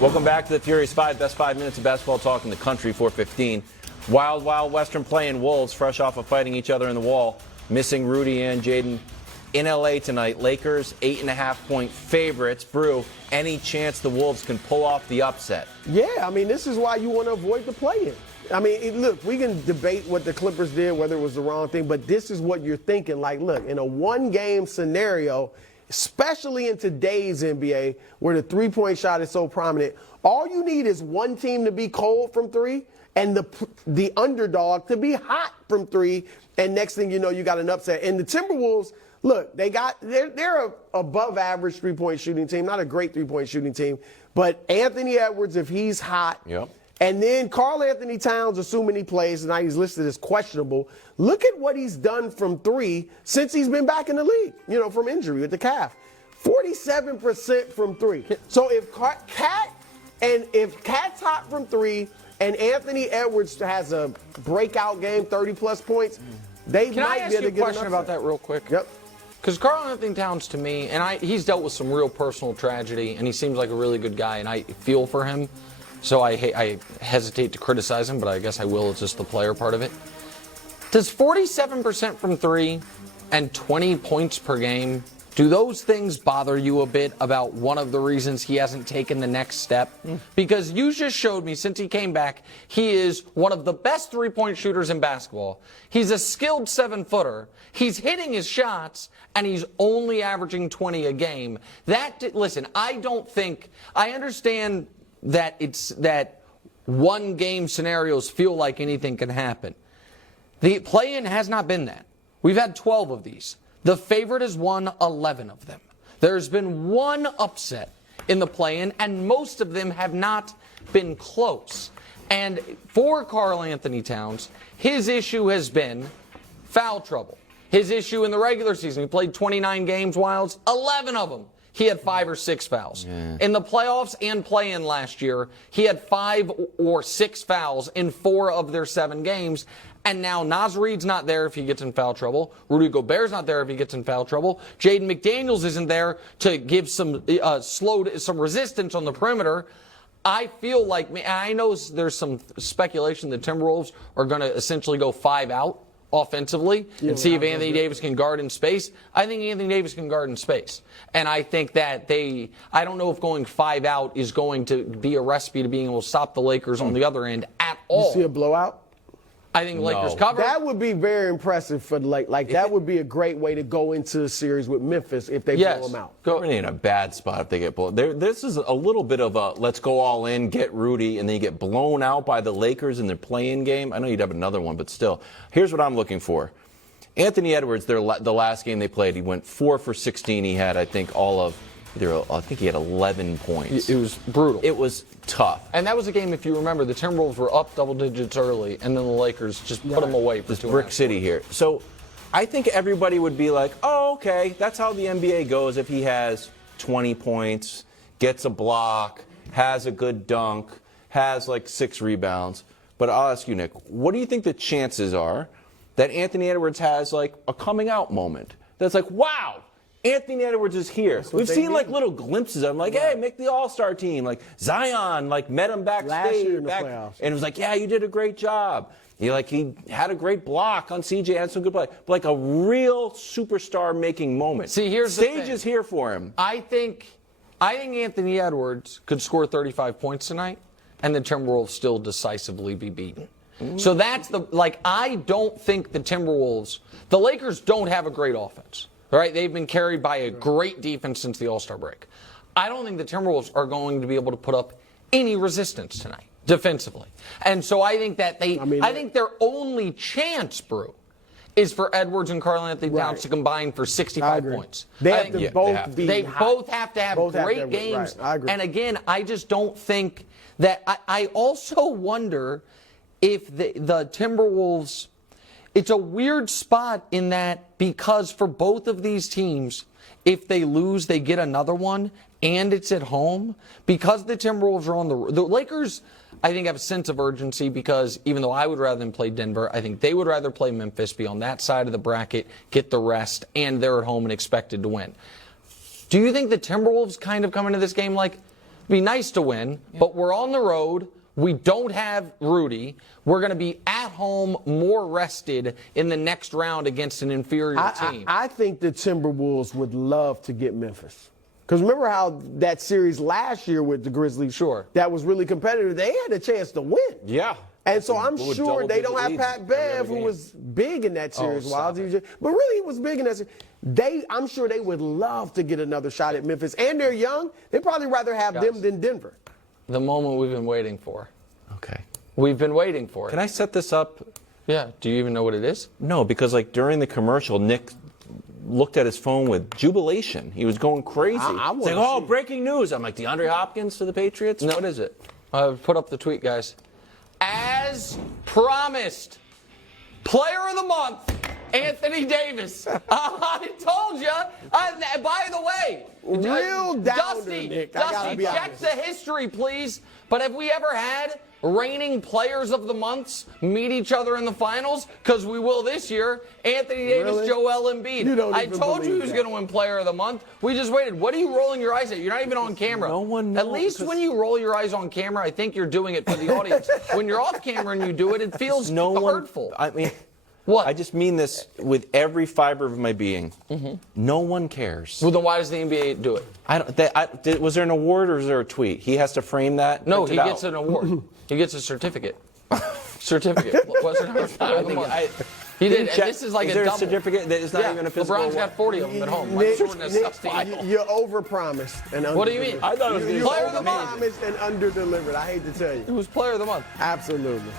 Welcome back to the Furious 5, best 5 minutes of basketball talk in the country, 4:15. Wild Western playing Wolves, fresh off of fighting each other in the wall, missing Rudy and Jaden in L.A. tonight. Lakers, 8.5-point favorites. Brew, any chance the Wolves can pull off the upset? Yeah, I mean, this is why you want to avoid the play-in. I mean, look, we can debate what the Clippers did, whether it was the wrong thing, but this is what you're thinking. Like, look, in a one-game scenario, especially in today's NBA, where the three-point shot is so prominent, all you need is one team to be cold from three and the underdog to be hot from three, and next thing you know, you got an upset. And the Timberwolves, look, they're a above-average three-point shooting team, not a great three-point shooting team, but Anthony Edwards, if he's hot, yep. And then Karl Anthony Towns, assuming he plays, and now he's listed as questionable. Look at what he's done from three since he's been back in the league, from injury with the calf. 47% from three. So if Cat's hot from three and Anthony Edwards has a breakout game, 30-plus points, they Can might I ask be able you to a get question about that real quick? Yep. Because Karl Anthony Towns, to me, and he's dealt with some real personal tragedy, and he seems like a really good guy, and I feel for him. So I hesitate to criticize him, but I guess I will. It's just the player part of it. Does 47% from three and 20 points per game, do those things bother you a bit about one of the reasons he hasn't taken the next step? Because you just showed me since he came back, he is one of the best three-point shooters in basketball. He's a skilled 7-footer. He's hitting his shots, and he's only averaging 20 a game. Listen, I understand that one-game scenarios feel like anything can happen. The play-in has not been that. We've had 12 of these. The favorite has won 11 of them. There's been one upset in the play-in, and most of them have not been close. And for Karl Anthony Towns, his issue has been foul trouble. His issue in the regular season, he played 29 games, Wilds, 11 of them. He had 5 or 6 fouls. Yeah. In the playoffs and play-in last year, he had 5 or 6 fouls in 4 of their 7 games. And now Naz Reid's not there if he gets in foul trouble. Rudy Gobert's not there if he gets in foul trouble. Jaden McDaniels isn't there to give some resistance on the perimeter. I feel like, I know there's some speculation the Timberwolves are going to essentially go 5 out offensively and see if Anthony Davis can guard in space. I think Anthony Davis can guard in space. And I think that I don't know if going 5 out is going to be a recipe to being able to stop the Lakers on the other end at all. You see a blowout? I think Lakers cover. That would be very impressive for the Lakers. Like, that would be a great way to go into a series with Memphis if they blow them out. They're in a bad spot if they get blown. This is a little bit of a let's go all in, get Rudy, and then you get blown out by the Lakers in their play-in game. I know you'd have another one, but still. Here's what I'm looking for. Anthony Edwards, the last game they played, he went 4 for 16. He had, I think, he had 11 points. It was brutal. It was tough. And that was a game, if you remember, the Timberwolves were up double digits early, and then the Lakers just put them away for 2 Brick City here. So I think everybody would be like, oh, okay, that's how the NBA goes if he has 20 points, gets a block, has a good dunk, has like 6 rebounds. But I'll ask you, Nick, what do you think the chances are that Anthony Edwards has like a coming out moment? That's like, wow, Anthony Edwards is here. We've seen like little glimpses of him, like, hey, make the All-Star team. Like Zion, like met him backstage, last year in the playoffs, and it was like, yeah, you did a great job. He had a great block on CJ, had some good play, but like a real superstar-making moment. See, here's the thing. Stage is here for him. I think Anthony Edwards could score 35 points tonight, and the Timberwolves still decisively be beaten. So that's I don't think the Lakers don't have a great offense. All right, they've been carried by a great defense since the All-Star break. I don't think the Timberwolves are going to be able to put up any resistance tonight defensively. And so I think that I think their only chance, Brew, is for Edwards and Karl Anthony Towns to combine for 65 points. They have to both be They both have to have great games. Right. I agree. And again, I just don't think that I also wonder if the Timberwolves, it's a weird spot in that because for both of these teams, if they lose, they get another one, and it's at home. Because the Timberwolves are on the Lakers, I think, have a sense of urgency because even though I would rather them play Denver, I think they would rather play Memphis, be on that side of the bracket, get the rest, and they're at home and expected to win. Do you think the Timberwolves kind of come into this game like, It'd be nice to win, but we're on the road. We don't have Rudy. We're going to be at home, more rested in the next round against an inferior team. I think the Timberwolves would love to get Memphis. Because remember how that series last year with the Grizzlies, Sure, that was really competitive. They had a chance to win. Yeah. And so I'm With sure they don't have double-digit Pat leads Bev, every who game. was big in that series. stop But really, he was big in that series. I'm sure they would love to get another shot at Memphis. And they're young. They'd probably rather have them than Denver. the moment we've been waiting for. Okay. We've been waiting for it. Can I set this up? Yeah. Do you even know what it is? No, because like during the commercial, Nick looked at his phone with jubilation. He was going crazy. I He's like, wanna oh, see. breaking news. I'm like, DeAndre Hopkins to the Patriots? No. What is it? Put up the tweet, guys. As promised, Player of the Month, Anthony Davis. I told you. By the way, Real downer, Dusty, Nick. I gotta Dusty, be check honest. the history, please. But have we ever had reigning Players of the Months meet each other in the finals? Because we will this year. Anthony Davis, Really? Joel Embiid. You don't I even told you he believe was that. going to win Player of the Month. We just waited. What are you rolling your eyes at? You're not even on camera. No one At knows, least because- when you roll your eyes on camera, I think you're doing it for the audience. When you're off camera and you do it, it feels hurtful. I mean, What? I just mean this with every fiber of my being. No one cares. Well, then why does the NBA do it? Was there an award or is there a tweet? He has to frame that? No, print he it gets out. an award. He gets a certificate. Certificate. What's it? He did. And Check. this is like is a there double. a certificate that is not Yeah, even a physical LeBron's award? got 40 of them at home. Nick, Jordan has 16. you're overpromised and What do you mean? I thought it was You Player of the Month. overpromised and underdelivered. I hate to tell you. Who's Player of the Month? Absolutely.